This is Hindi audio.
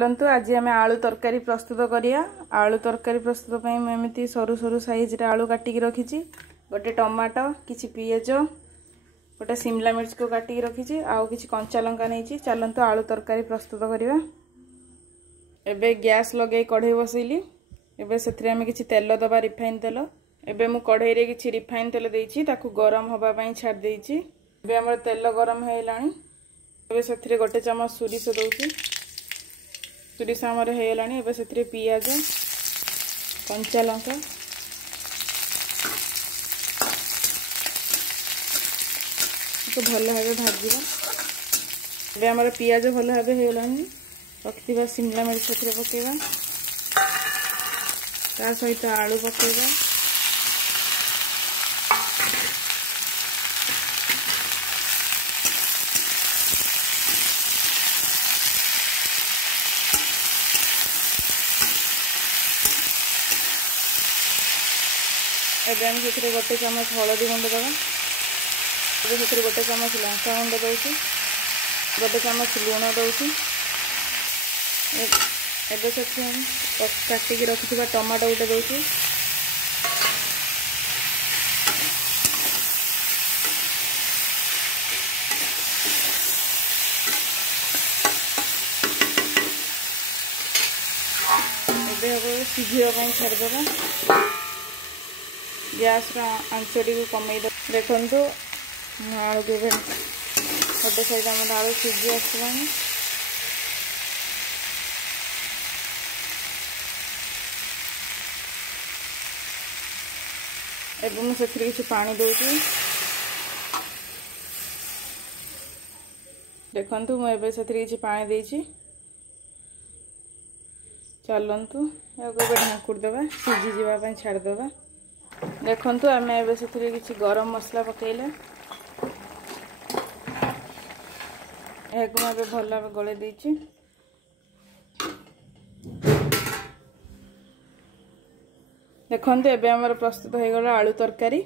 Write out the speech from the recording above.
परंतु आज आम आलू तरकारी प्रस्तुत करिया। आलू तरकारी प्रस्तुत पई मैं एमती सरू सरू साइज रे आलू काटिकी रखिछि। गोटे टमाटो, किछि पियाज, गोटे शिमला मिर्च को काटिकी रखिछि, आउ किछि कंचा लंका नैछि। चलंतु आलू तरकारी प्रस्तुत करिया। एबे गैस लगे कढ़ई बसैली। एबे सेथरे आमे किछि तेल दबा, रिफाइन तेल। एबे मु कढ़ई रे किछि रिफाइन तेल देइछि, ताकू गरम होबा पई छाड़ देइछि। एबे हमर तेल गरम हेलानी। एबे सेथरे गोटे चमच सोरिष दउछि। सोरिष आमर हेलानी। एबे सेथरे पियाज, कंचा लंका, तो भल भाबे भाजिबा। एबे हमर पियाज भल भाबे हेलानी। रखिथिबा शिमला मिर्च सेथरे पकेबा, तार सहित आलू पकेबा। एबे हम सेथरे गोटे चमच हळदी गुंड दबा। एबे सेथरे गोटे चमच लंका गुंड दउछि, गोटे चमच लूण दउछि। एबे सेथरे हम काटिकी रखिथिबा टमाटो गोटे दउछि। एबे हम सिझिबा पई छाड़ देबा। गैस आंचटी को कमे देखु आलू के गोटे साइड आम आलू सीझी आसलानी। एवं मुझे किसी पानी दूसरी। देखु मुझे किसी पानी देछि। चलतु ढांकुरदेवा, सीझी जावाई छाड़देवा। देखु आम ए किसी गरम मसला पकेला। मुझे भल भाव गले देछि। देखु एबे हमर प्रस्तुत हो गला आलू तरकारी।